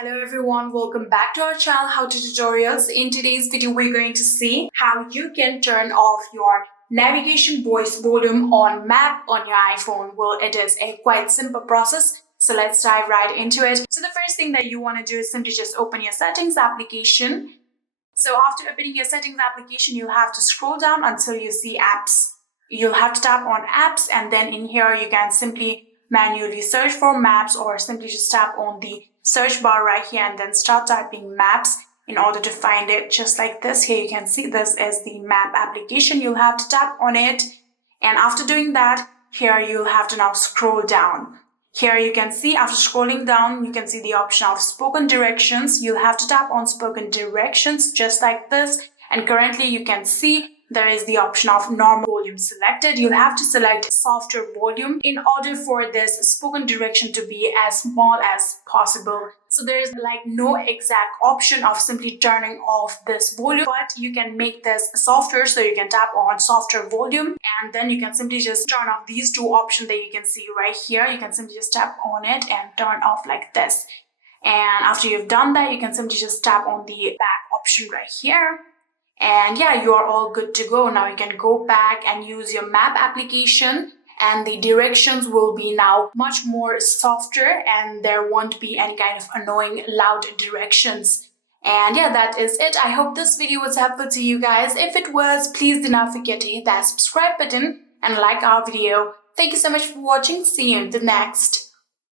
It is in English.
Hello everyone, welcome back to our channel How to Tutorials. In today's video, we're going to see how you can turn off your navigation voice volume on map on your iPhone. Well, it is a quite simple process. So let's dive right into it. So the first thing that you want to do is simply just open your settings application. So after opening your settings application, you'll have to scroll down until you see apps. You'll have to tap on apps, and then in here you can simply manually search for maps, or simply just tap on the search bar right here and then start typing maps in order to find it, just like this. Here you can see this is the map application. You'll have to tap on it, and after doing that, here you'll have to now scroll down. Here you can see, after scrolling down, you can see the option of spoken directions. You'll have to tap on spoken directions just like this, and currently you can see there is the option of normal volume selected. You'll have to select softer volume in order for this spoken direction to be as small as possible. So there's like no exact option of simply turning off this volume, but you can make this softer. So you can tap on softer volume, and then you can simply just turn off these two options that you can see right here. You can simply just tap on it and turn off like this. And after you've done that, you can simply just tap on the back option right here. And yeah, you are all good to go. Now you can go back and use your map application, and the directions will be now much more softer, and there won't be any kind of annoying loud directions. And yeah, that is it. I hope this video was helpful to you guys. If it was, please do not forget to hit that subscribe button and like our video. Thank you so much for watching. See you in the next.